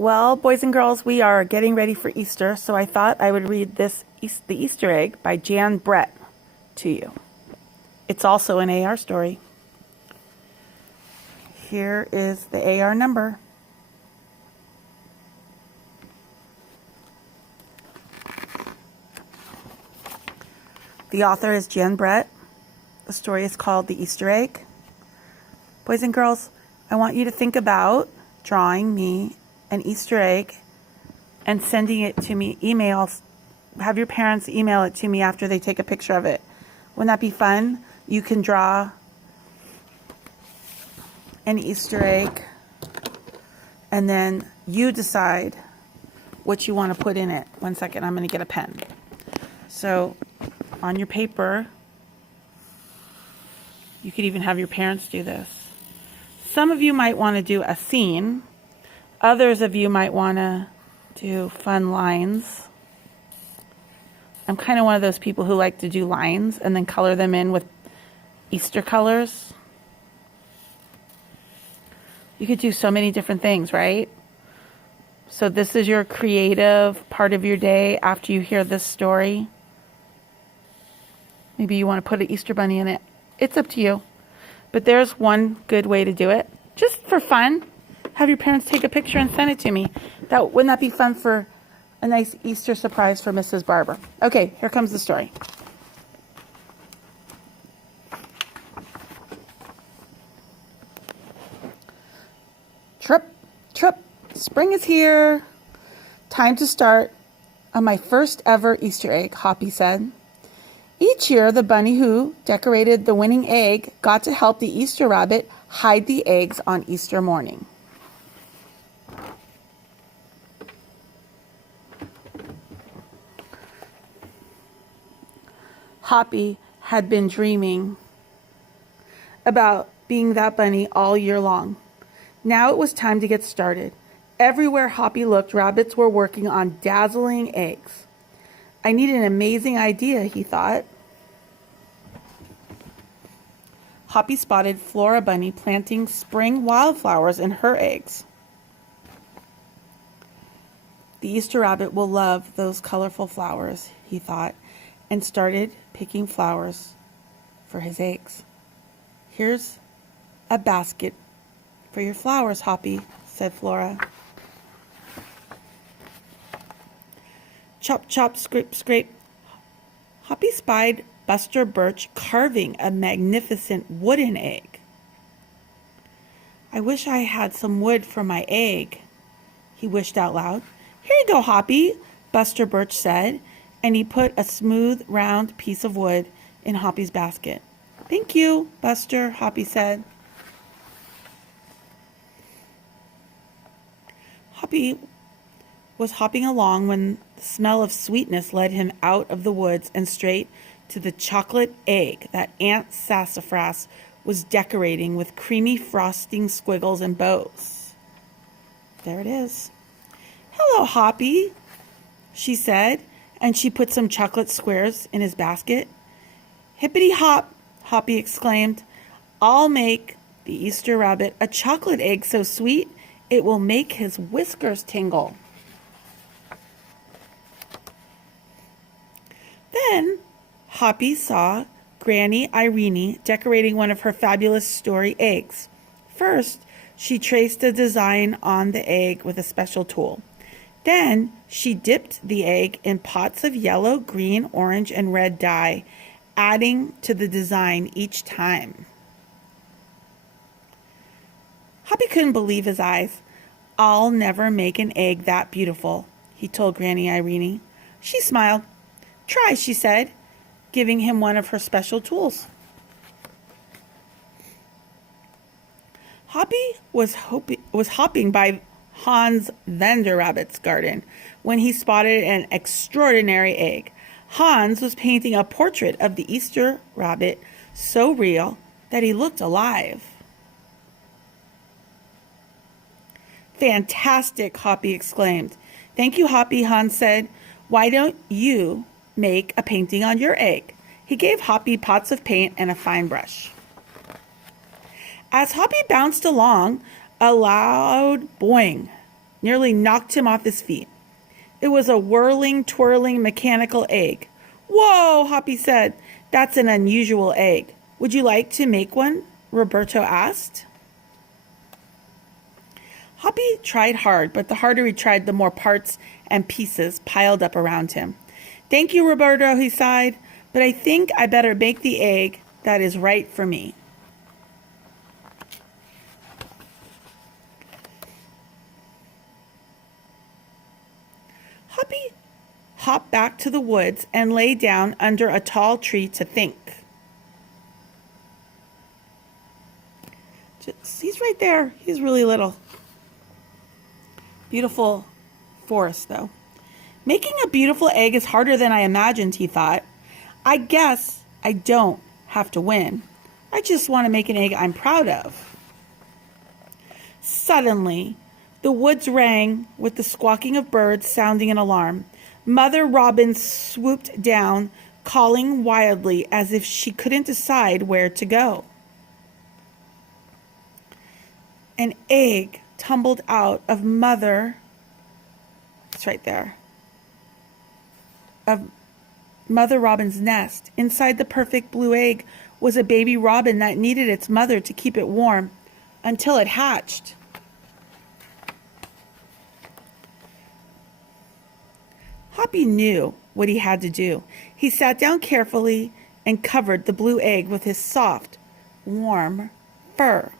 Well, boys and girls, we are getting ready for Easter, so I thought I would read The Easter Egg by Jan Brett to you. It's also an AR story. Here is the AR number. The author is Jan Brett. The story is called The Easter Egg. Boys and girls, I want you to think about drawing me an Easter egg and sending it to me. Have your parents email it to me after they take a picture of it. Wouldn't that be fun? You can draw an Easter egg and then you decide what you want to put in it. 1 second, I'm going to get a pen. So on your paper, you could even have your parents do this. Some of you might want to do a scene. Others of you might want to do fun lines. I'm kind of one of those people who like to do lines and then color them in with Easter colors. You could do so many different things, right? So this is your creative part of your day after you hear this story. Maybe you want to put an Easter bunny in it. It's up to you. But there's one good way to do it. Just for fun. Have your parents take a picture and send it to me. Wouldn't that be fun for a nice Easter surprise for Mrs. Barber? Okay, here comes the story. Trip, trip, spring is here. Time to start on my first ever Easter egg, Hoppy said. Each year, the bunny who decorated the winning egg got to help the Easter rabbit hide the eggs on Easter morning. Hoppy had been dreaming about being that bunny all year long. Now it was time to get started. Everywhere Hoppy looked, rabbits were working on dazzling eggs. I need an amazing idea, he thought. Hoppy spotted Flora Bunny planting spring wildflowers in her eggs. The Easter rabbit will love those colorful flowers, he thought, and started picking flowers for his eggs. Here's a basket for your flowers, Hoppy, said Flora. Chop, chop, scrape, scrape. Hoppy spied Buster Birch carving a magnificent wooden egg. I wish I had some wood for my egg, he wished out loud. Here you go, Hoppy, Buster Birch said, and he put a smooth, round piece of wood in Hoppy's basket. Thank you, Buster, Hoppy said. Hoppy was hopping along when the smell of sweetness led him out of the woods and straight to the chocolate egg that Aunt Sassafras was decorating with creamy frosting squiggles and bows. There it is. Hello, Hoppy, she said, and she put some chocolate squares in his basket. Hippity hop, Hoppy exclaimed. I'll make the Easter rabbit a chocolate egg so sweet it will make his whiskers tingle. Then Hoppy saw Granny Irene decorating one of her fabulous story eggs. First, she traced a design on the egg with a special tool. Then she dipped the egg in pots of yellow, green, orange, and red dye, adding to the design each time. Hoppy couldn't believe his eyes. I'll never make an egg that beautiful, he told Granny Irene. She smiled. Try, she said, giving him one of her special tools. Hoppy was hopping by Hans Vanderrabbit's garden when he spotted an extraordinary egg. Hans was painting a portrait of the Easter rabbit so real that he looked alive. Fantastic, Hoppy exclaimed. Thank you, Hoppy, Hans said. Why don't you make a painting on your egg? He gave Hoppy pots of paint and a fine brush. As Hoppy bounced along, a loud boing nearly knocked him off his feet. It was a whirling, twirling, mechanical egg. "Whoa," Hoppy said. "That's an unusual egg. Would you like to make one?" Roberto asked. Hoppy tried hard, but the harder he tried, the more parts and pieces piled up around him. "Thank you, Roberto," he sighed, "but I think I better make the egg that is right for me." Hoppy hopped back to the woods and lay down under a tall tree to think. He's right there. He's really little. Beautiful forest, though. "Making a beautiful egg is harder than I imagined," he thought. "I guess I don't have to win. I just want to make an egg I'm proud of." Suddenly, the woods rang with the squawking of birds sounding an alarm. Mother Robin swooped down, calling wildly as if she couldn't decide where to go. An egg tumbled out of it's right there, of Mother Robin's nest. Inside the perfect blue egg was a baby robin that needed its mother to keep it warm until it hatched. Hoppy knew what he had to do. He sat down carefully and covered the blue egg with his soft, warm fur.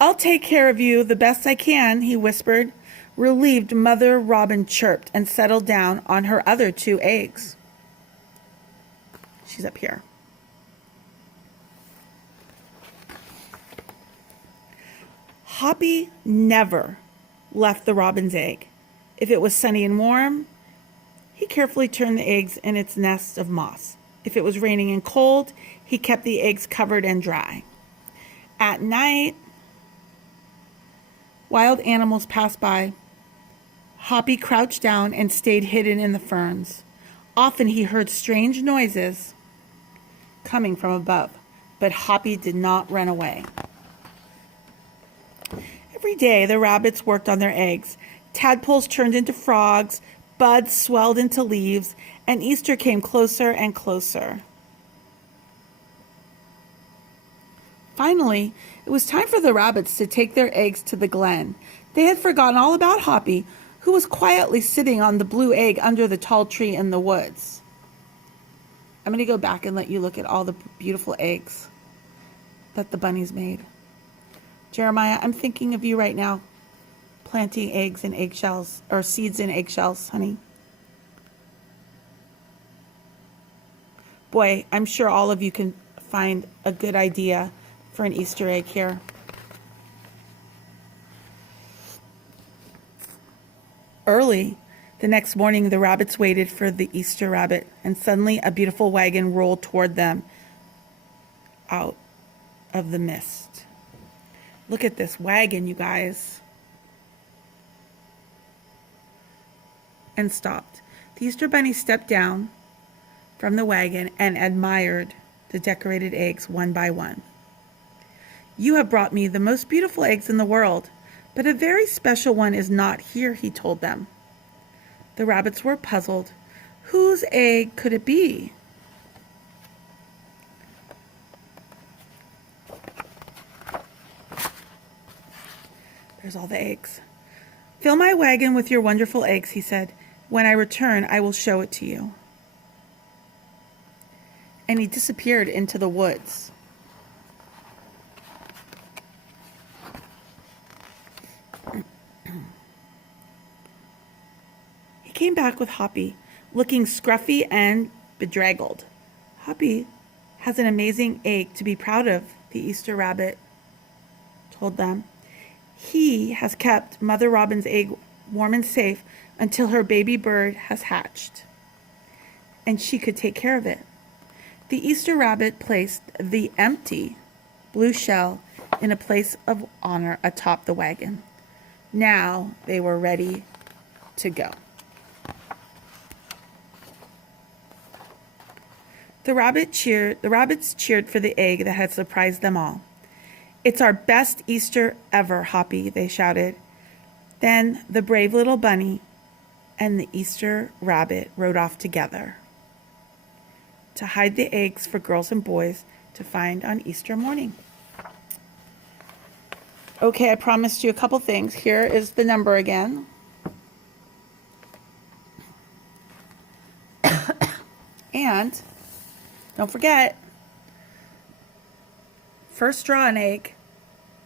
"I'll take care of you the best I can," he whispered. Relieved, Mother Robin chirped and settled down on her other 2 eggs. She's up here. Hoppy never left the robin's egg. If it was sunny and warm, he carefully turned the eggs in its nest of moss. If it was raining and cold, he kept the eggs covered and dry. At night, wild animals passed by. Hoppy crouched down and stayed hidden in the ferns. Often he heard strange noises coming from above, but Hoppy did not run away. Every day the rabbits worked on their eggs. Tadpoles turned into frogs, buds swelled into leaves, and Easter came closer and closer. Finally, it was time for the rabbits to take their eggs to the glen. They had forgotten all about Hoppy, who was quietly sitting on the blue egg under the tall tree in the woods. I'm going to go back and let you look at all the beautiful eggs that the bunnies made. Jeremiah, I'm thinking of you right now, planting eggs in eggshells, or seeds in eggshells, honey. Boy, I'm sure all of you can find a good idea for an Easter egg here. Early the next morning, the rabbits waited for the Easter rabbit, and suddenly a beautiful wagon rolled toward them out of the mist. Look at this wagon, you guys. And stopped. The Easter bunny stepped down from the wagon and admired the decorated eggs one by one. "You have brought me the most beautiful eggs in the world, but a very special one is not here," he told them. The rabbits were puzzled. Whose egg could it be? There's all the eggs. "Fill my wagon with your wonderful eggs," he said. "When I return, I will show it to you." And he disappeared into the woods. He came back with Hoppy, looking scruffy and bedraggled. "Hoppy has an amazing egg to be proud of," the Easter rabbit told them. "He has kept Mother Robin's egg warm and safe until her baby bird has hatched, and she could take care of it." The Easter rabbit placed the empty blue shell in a place of honor atop the wagon. Now they were ready to go. The rabbits cheered for the egg that had surprised them all. "It's our best Easter ever, Hoppy," they shouted. Then the brave little bunny and the Easter rabbit rode off together to hide the eggs for girls and boys to find on Easter morning. Okay, I promised you a couple things. Here is the number again. And don't forget, first draw an egg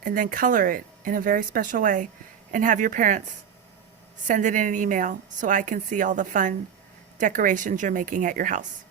and then color it in a very special way and have your parents send it in an email so I can see all the fun decorations you're making at your house.